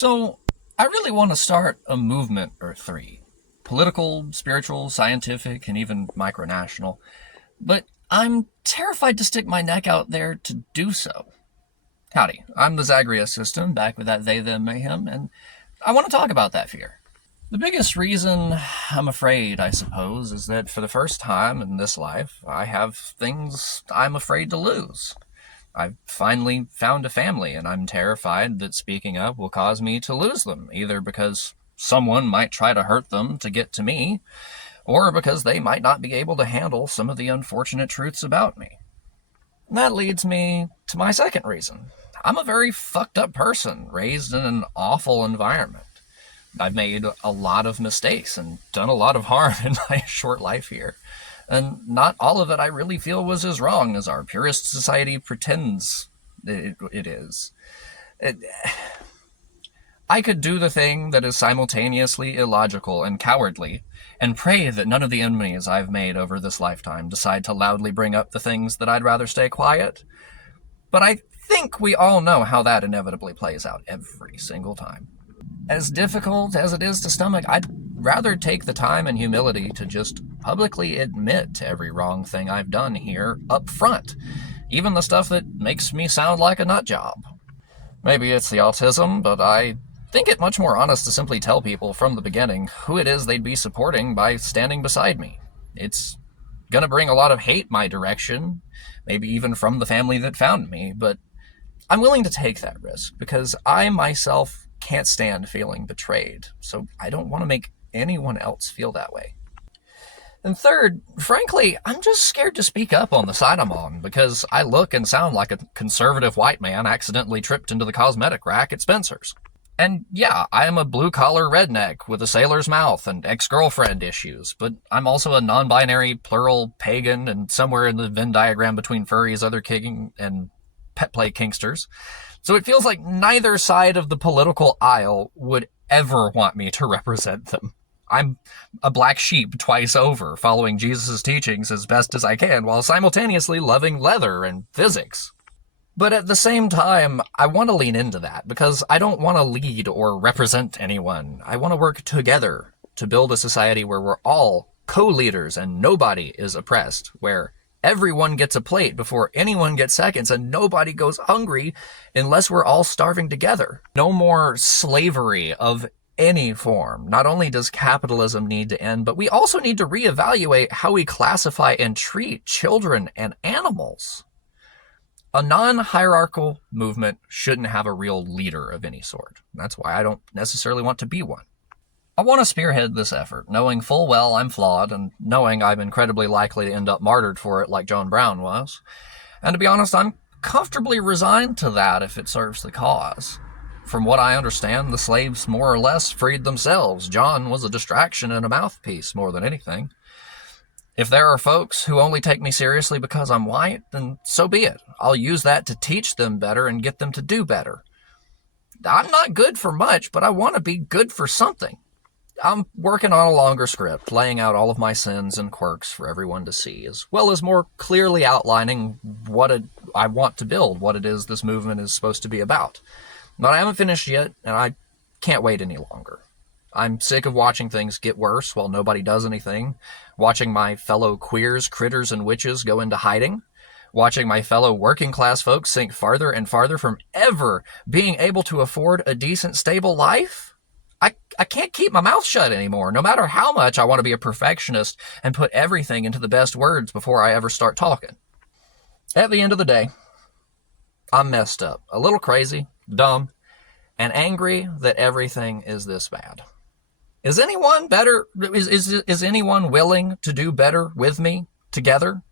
So, I really want to start a movement or three political, spiritual, scientific, and even micronational. But I'm terrified to stick my neck out there to do so. Howdy, I'm the Zagreus system, back with that they, them, mayhem, and I want to talk about that fear. The biggest reason I'm afraid, I suppose, is that for the first time in this life, I have things I'm afraid to lose. I've finally found a family, and I'm terrified that speaking up will cause me to lose them, either because someone might try to hurt them to get to me, or because they might not be able to handle some of the unfortunate truths about me. And that leads me to my second reason. I'm a very fucked up person, raised in an awful environment. I've made a lot of mistakes and done a lot of harm in my short life here. And not all of it I really feel was as wrong as our purist society pretends it is. I could do the thing that is simultaneously illogical and cowardly, and pray that none of the enemies I've made over this lifetime decide to loudly bring up the things that I'd rather stay quiet. But I think we all know how that inevitably plays out every single time. As difficult as it is to stomach, I'd rather take the time and humility to just publicly admit to every wrong thing I've done here up front, even the stuff that makes me sound like a nut job. Maybe it's the autism, but I think it much more honest to simply tell people from the beginning who it is they'd be supporting by standing beside me. It's gonna bring a lot of hate my direction, maybe even from the family that found me, but I'm willing to take that risk because I myself can't stand feeling betrayed, so I don't want to make anyone else feel that way. And third, frankly, I'm just scared to speak up on the side I'm on because I look and sound like a conservative white man accidentally tripped into the cosmetic rack at Spencer's. And yeah, I am a blue-collar redneck with a sailor's mouth and ex-girlfriend issues, but I'm also a non-binary, plural, pagan, and somewhere in the Venn diagram between furries, other kicking, and pet play kinksters. So it feels like neither side of the political aisle would ever want me to represent them. I'm a black sheep twice over, following Jesus' teachings as best as I can, while simultaneously loving leather and physics. But at the same time, I want to lean into that, because I don't want to lead or represent anyone. I want to work together to build a society where we're all co-leaders and nobody is oppressed, where everyone gets a plate before anyone gets seconds, and nobody goes hungry unless we're all starving together. No more slavery of any form. Not only does capitalism need to end, but we also need to reevaluate how we classify and treat children and animals. A non-hierarchical movement shouldn't have a real leader of any sort. That's why I don't necessarily want to be one. I want to spearhead this effort, knowing full well I'm flawed and knowing I'm incredibly likely to end up martyred for it like John Brown was. And to be honest, I'm comfortably resigned to that if it serves the cause. From what I understand, the slaves more or less freed themselves. John was a distraction and a mouthpiece more than anything. If there are folks who only take me seriously because I'm white, then so be it. I'll use that to teach them better and get them to do better. I'm not good for much, but I want to be good for something. I'm working on a longer script, laying out all of my sins and quirks for everyone to see, as well as more clearly outlining I want to build, what it is this movement is supposed to be about. But I haven't finished yet, and I can't wait any longer. I'm sick of watching things get worse while nobody does anything, watching my fellow queers, critters, and witches go into hiding, watching my fellow working class folks sink farther and farther from ever being able to afford a decent, stable life. I can't keep my mouth shut anymore, no matter how much I want to be a perfectionist and put everything into the best words before I ever start talking. At the end of the day, I'm messed up, a little crazy, dumb, and angry that everything is this bad. Is anyone better? Is anyone willing to do better with me together?